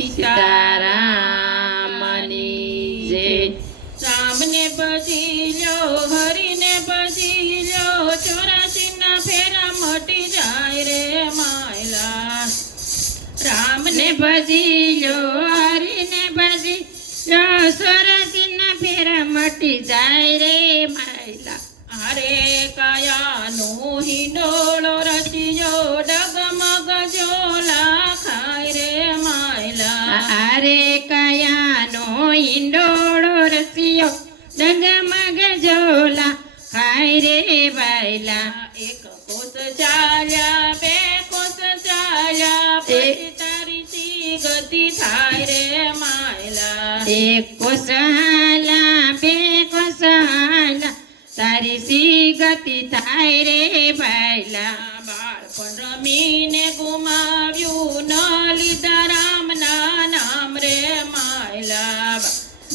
સીતારામની જય। રામને ભજી લ્યો, હરિને ભજી લ્યો, 84 ના ફેરા મટી જાય રે માયલા। રામને ભજી લ્યો, હરિને ભજી લ્યો, 84 ના ફેરા મટી જાય રે માયલા। અરે કાયાનો હિંડોળો રચ્યો, ડગમગ ઝોલા ખાય રે માયલા। અરે કયાનો હિંડોળો રસિયો, ડગમગ ઝોલા ખાય રે બાયલા। એક કોસ ચાલ્યા, બે કોસ ચાલ્યા, પછી તારી સી ગતિ થાય રે માયલા। એક કોસ હાલા, બે કોસ હાલા, તારી સી ગતિ થાય રે બાયલા। બાળપણ રમીને ગુમાવ્યું, ન લીધા રામના નામ રે માયલા।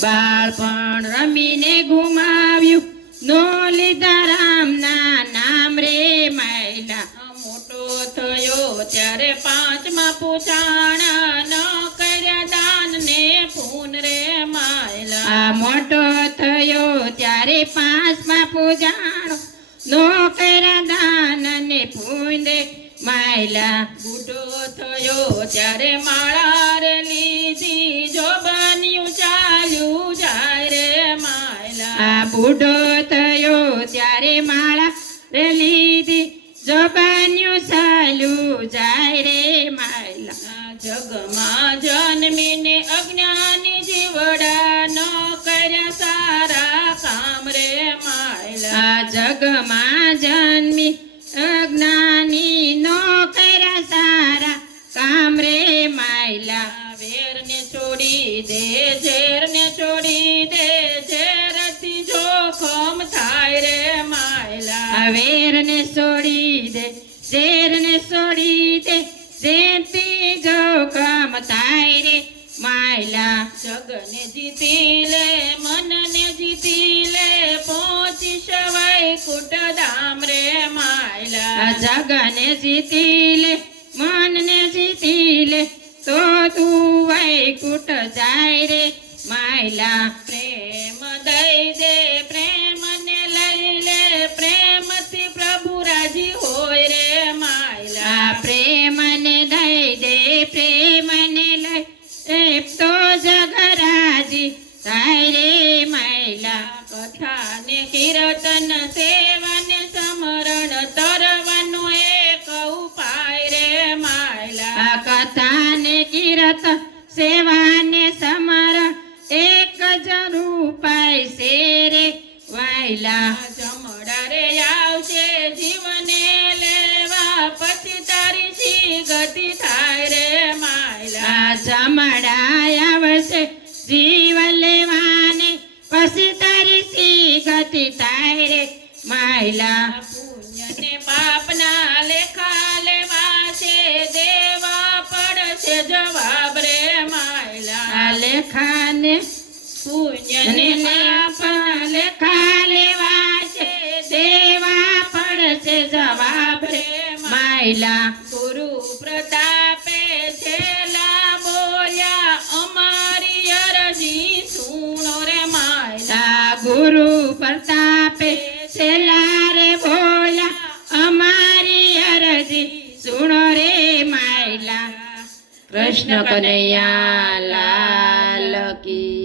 બાળપણ રમીને ગુમાવ્યું, નો લીધા રામના નામ રે માયલા। મોટો થયો ત્યારે 5મા પૂછાણા, ન કર્યા દાન ને પૂન રે માયલા। મોટો થયો ત્યારે 5મા પૂજાણો, નો કર્યા દાન ને પૂન રે માયલા। બુઢો થયો ત્યારે માળા રે લીધી, જો બન્યું ચાલ્યું જાય રે માયલા। બુઢો થયો ત્યારે માળા રે લીધી, જો બન્યું ચાલ્યું જાય રે માયલા। જગમાં જન્મીને અજ્ઞાની જીવડા, ન કર્યા સારા કામ રે માયલા। જગમાં જન્મી અજ્ઞાની, નો કર્યા સારા કામ રે માયલા। વેરને છોડી દે, ઝેરને છોડી દે, ઝેરથી જોખમ થાય રે માયલા। વેરને છોડી દે, ઝેરને છોડી દે, ઝેરથી જોખમ થાય રે માયલા। જગને જીતી લે, મનને જીતી લે, પહોંચી સવાય કુટ ધામ રે માયલા। જગને જીતી લે, મનને જીતી લે, તો તું વૈકુટ જાય રે માયલા। પ્રેમ દઈ દે, પ્રેમને લઈ લે, પ્રેમથી પ્રભુ રાજી હોય રે માયલા। પ્રેમને દઈ દે, પ્રેમને લઈ રે, તો જગરાજી થાય રે માયલા। કથાને કીર્તન સેવાને સમરણ, તરવાનું એક ઉપાય રે માયલા। કથાને કીર્તન સેવાને સમરણ, એક જ ઉપાય છે રે વાયલા। જમડા રે આવશે જીવને લેવા, પછી તારી સી ગતિ થાય રે માયલા। જમડા આવશે જીવ લેવાને, પછી તારી સી ગતિ થાય રે માયલા। પુણ્ય ને પાપના લેખા લેવા છે, દેવા પડશે જવાબ રે માયલા। લેખાને પુણ્ય ને પાપના લેખા લેવા છે, દેવા પડશે જવાબ રે માયલા। ગુરુ પ્રતાપે છેલ્લા બોલ્યા, અમારી અરજી સુનો રે માયલા। ગુરુ પ્રતાપે છેલ્લા રે બોલ્યા, અમારી અરજી સુણો રે માયલા। કૃષ્ણ કનૈયા લાલ કી